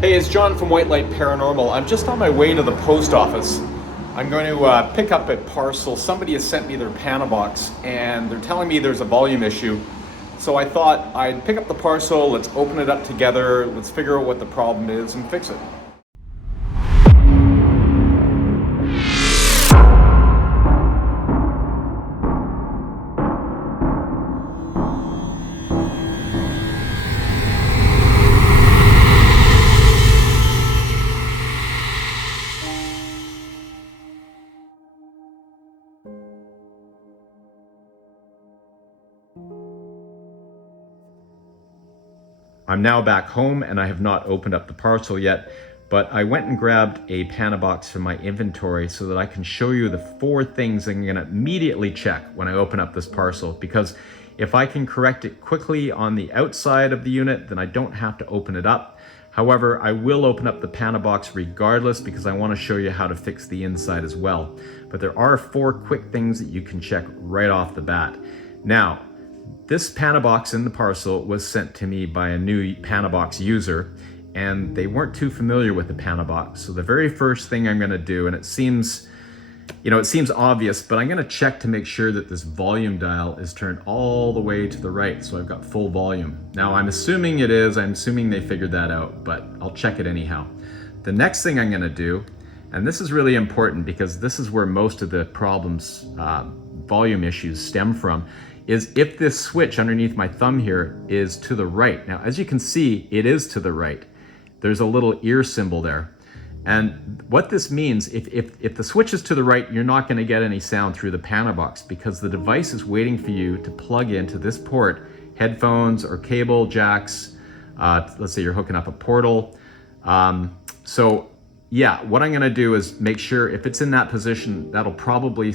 Hey, it's John from White Light Paranormal. I'm just on my way to the post office. I'm going to pick up a parcel. Somebody has sent me their Panabox and they're telling me there's a volume issue. So I thought I'd pick up the parcel, let's open it up together, let's figure out what the problem is and fix it. I'm now back home and I have not opened up the parcel yet, but I went and grabbed a Panabox from my inventory so that I can show you the 4 things I'm gonna immediately check when I open up this parcel, because if I can correct it quickly on the outside of the unit, then I don't have to open it up. However, I will open up the Panabox regardless because I want to show you how to fix the inside as well. But there are 4 quick things that you can check right off the bat. Now, this Panabox in the parcel was sent to me by a new Panabox user, and they weren't too familiar with the Panabox. So the very first thing I'm going to do, and it seems obvious, but I'm going to check to make sure that this volume dial is turned all the way to the right, so I've got full volume. Now I'm assuming it is. I'm assuming they figured that out, but I'll check it anyhow. The next thing I'm going to do, and this is really important because this is where most of the problems, volume issues stem from, is if this switch underneath my thumb here is to the right. Now, as you can see, it is to the right. There's a little ear symbol there. And what this means, if the switch is to the right, you're not gonna get any sound through the Panabox because the device is waiting for you to plug into this port, headphones or cable jacks. Let's say you're hooking up a portal. So yeah, what I'm gonna do is make sure if it's in that position, that'll probably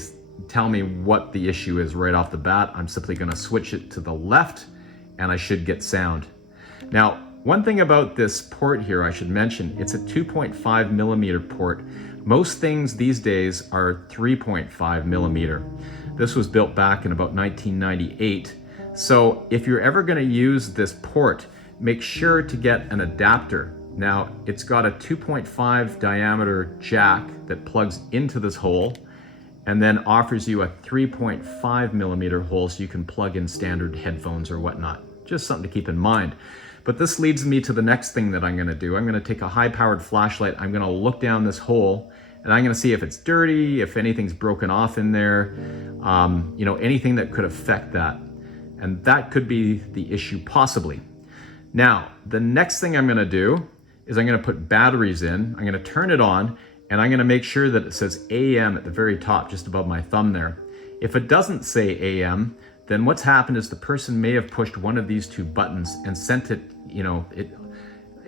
tell me what the issue is right off the bat. I'm simply going to switch it to the left and I should get sound. Now, one thing about this port here I should mention, it's a 2.5 millimeter port. Most things these days are 3.5 millimeter. This was built back in about 1998. So if you're ever going to use this port, make sure to get an adapter. Now, it's got a 2.5 diameter jack that plugs into this hole and then offers you a 3.5 millimeter hole so you can plug in standard headphones or whatnot. Just something to keep in mind. But this leads me to the next thing that I'm gonna do. I'm gonna take a high-powered flashlight, I'm gonna look down this hole, and I'm gonna see if it's dirty, if anything's broken off in there, anything that could affect that. And that could be the issue possibly. Now, the next thing I'm gonna do is I'm gonna put batteries in, I'm gonna turn it on, and I'm gonna make sure that it says AM at the very top, just above my thumb there. If it doesn't say AM, then what's happened is the person may have pushed one of these 2 buttons and sent it,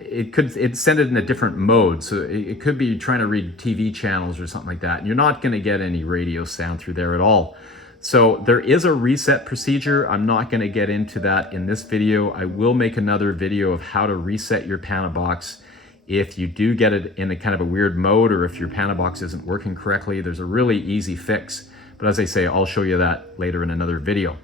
it sent it in a different mode. So it could be trying to read TV channels or something like that. And you're not gonna get any radio sound through there at all. So there is a reset procedure. I'm not gonna get into that in this video. I will make another video of how to reset your Panabox. If you do get it in a kind of a weird mode, or if your Panabox isn't working correctly, there's a really easy fix. But as I say, I'll show you that later in another video.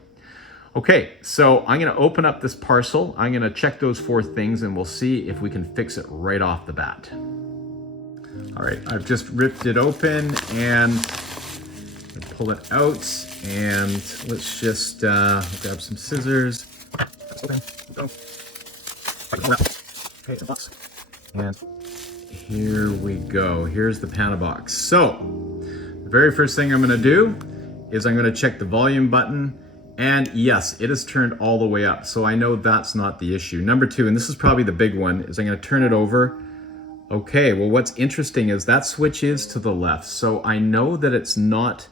Okay, so I'm gonna open up this parcel. I'm gonna check those 4 things and we'll see if we can fix it right off the bat. All right, I've just ripped it open and pull it out, and let's just grab some scissors. Open. Go. Okay, the box. And here we go. Here's the Panabox. So the very first thing I'm going to do is I'm going to check the volume button, and yes, it is turned all the way up. So I know that's not the issue. Number 2, and this is probably the big one, is I'm going to turn it over. Okay, well, what's interesting is that switch is to the left. So I know that it's not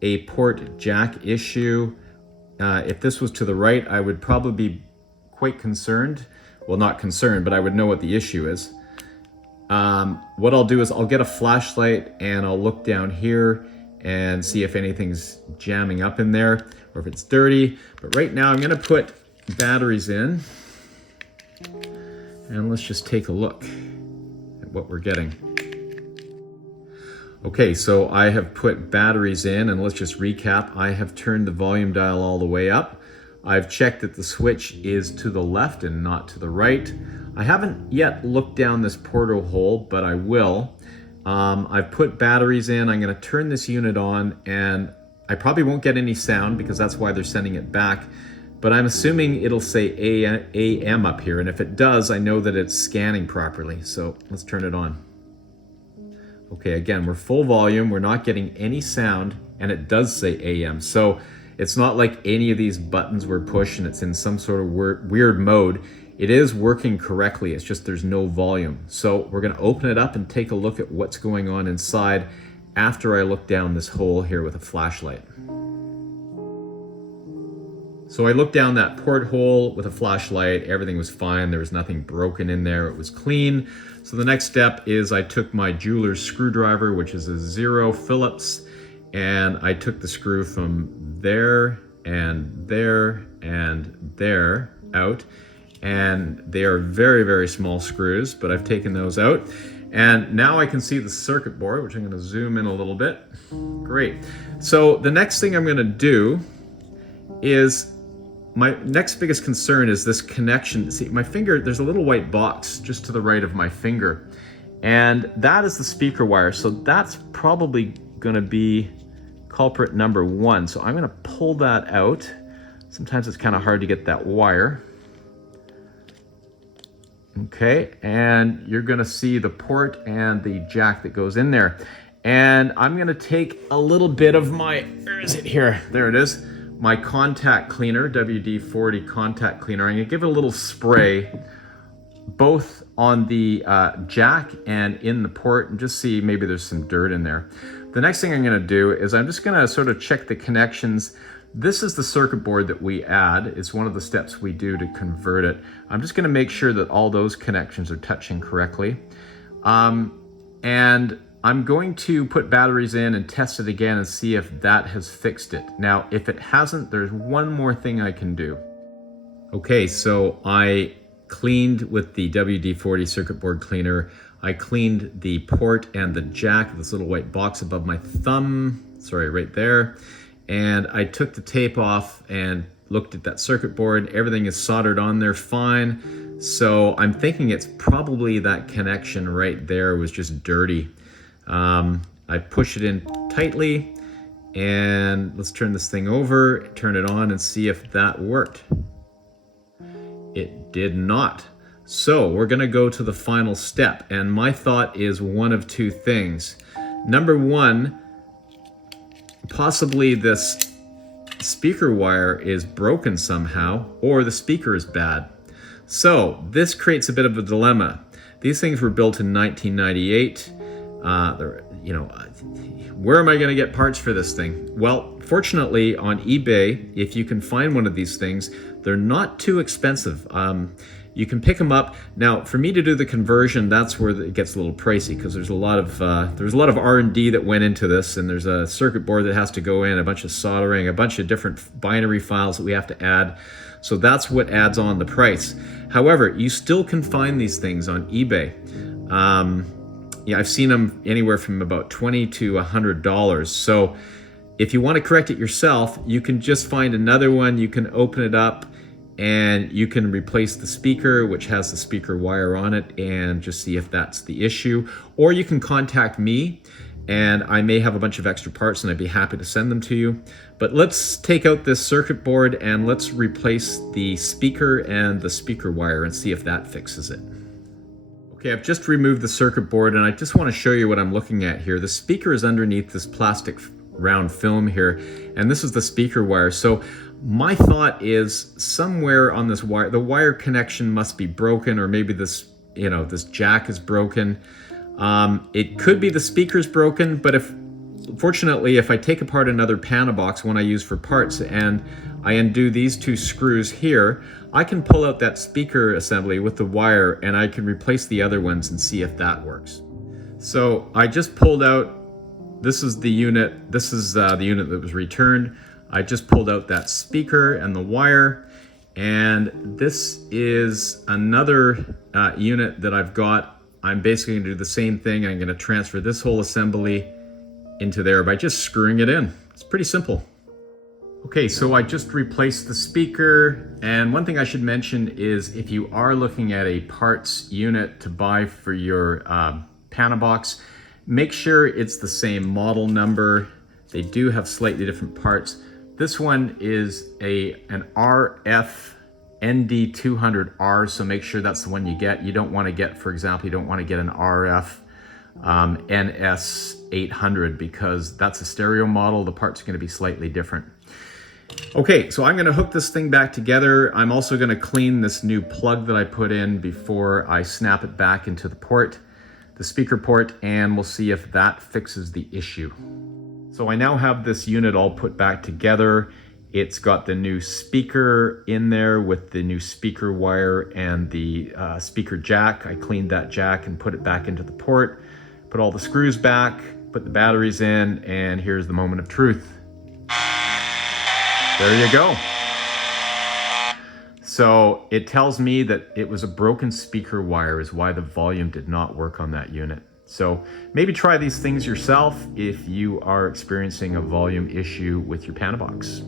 a port jack issue. If this was to the right, I would probably be quite concerned. Well, not concerned, but I would know what the issue is. What I'll do is I'll get a flashlight and I'll look down here and see if anything's jamming up in there or if it's dirty. But right now I'm gonna put batteries in and let's just take a look at what we're getting. Okay, so I have put batteries in, and let's just recap. I have turned the volume dial all the way up. I've checked that the switch is to the left and not to the right. I haven't yet looked down this porthole, but I will. I've put batteries in. I'm going to turn this unit on, and I probably won't get any sound because that's why they're sending it back. But I'm assuming it'll say AM up here, and if it does, I know that it's scanning properly. So let's turn it on. Okay, again, we're full volume. We're not getting any sound, and it does say AM. So it's not like any of these buttons were pushed and it's in some sort of weird mode. It is working correctly, it's just there's no volume. So we're gonna open it up and take a look at what's going on inside after I look down this hole here with a flashlight. So I looked down that porthole with a flashlight, everything was fine, there was nothing broken in there, it was clean. So the next step is I took my jeweler's screwdriver, which is a 0 Phillips, and I took the screw from there and there and there out. And they are very, very small screws, but I've taken those out. And now I can see the circuit board, which I'm gonna zoom in a little bit. Great. So the next thing I'm gonna do is, my next biggest concern is this connection. See, my finger, there's a little white box just to the right of my finger. And that is the speaker wire. So that's probably gonna be culprit number 1. So I'm gonna pull that out. Sometimes it's kind of hard to get that wire. Okay, and you're gonna see the port and the jack that goes in there. And I'm gonna take a little bit of my, where is it here? There it is. My contact cleaner, WD-40 contact cleaner. I'm gonna give it a little spray, both on the jack and in the port, and just see maybe there's some dirt in there. The next thing I'm gonna do is I'm just gonna sort of check the connections. This is the circuit board that we add. It's one of the steps we do to convert it. I'm just gonna make sure that all those connections are touching correctly. And I'm going to put batteries in and test it again and see if that has fixed it. Now, if it hasn't, there's one more thing I can do. Okay, so I cleaned with the WD-40 circuit board cleaner. I cleaned the port and the jack, this little white box above my thumb, sorry, right there. And I took the tape off and looked at that circuit board. Everything is soldered on there fine. So I'm thinking it's probably that connection right there was just dirty. I push it in tightly, and let's turn this thing over, turn it on and see if that worked. It did not. So we're gonna go to the final step, and my thought is one of two things. Number one, possibly this speaker wire is broken somehow, or the speaker is bad. So this creates a bit of a dilemma. These things were built in 1998. Where am I going to get parts for this thing? Well, fortunately on eBay, if you can find one of these things, they're not too expensive. You can pick them up. Now, for me to do the conversion, that's where it gets a little pricey, because there's a lot of R&D that went into this, and there's a circuit board that has to go in, a bunch of soldering, a bunch of different binary files that we have to add. So that's what adds on the price. However, you still can find these things on eBay. Yeah, I've seen them anywhere from about $20 to $100. So if you want to correct it yourself, you can just find another one. You can open it up, and you can replace the speaker, which has the speaker wire on it, and just see if that's the issue. Or you can contact me, and I may have a bunch of extra parts, and I'd be happy to send them to you. But let's take out this circuit board and let's replace the speaker and the speaker wire and see if that fixes it. Okay, I've just removed the circuit board, and I just want to show you what I'm looking at here. The speaker is underneath this plastic round film here, and this is the speaker wire. So my thought is somewhere on this wire, the wire connection must be broken, or maybe this, this jack is broken. It could be the speaker's broken, but fortunately, if I take apart another Panabox, one I use for parts, and I undo these two screws here, I can pull out that speaker assembly with the wire, and I can replace the other ones and see if that works. So I just pulled out, this is the unit that was returned. I just pulled out that speaker and the wire, and this is another unit that I've got. I'm basically gonna do the same thing. I'm gonna transfer this whole assembly into there by just screwing it in. It's pretty simple. Okay, so I just replaced the speaker, and one thing I should mention is if you are looking at a parts unit to buy for your Panabox, make sure it's the same model number. They do have slightly different parts. This one is an RF ND200R, so make sure that's the one you get. You don't want to get, for example, you don't want to get an RF NS800 because that's a stereo model. The parts are going to be slightly different. Okay, so I'm going to hook this thing back together. I'm also going to clean this new plug that I put in before I snap it back into the port, the speaker port, and we'll see if that fixes the issue. So I now have this unit all put back together. It's got the new speaker in there with the new speaker wire and the speaker jack. I cleaned that jack and put it back into the port, put all the screws back, put the batteries in, and here's the moment of truth. There you go. So it tells me that it was a broken speaker wire is why the volume did not work on that unit. So maybe try these things yourself if you are experiencing a volume issue with your Panabox.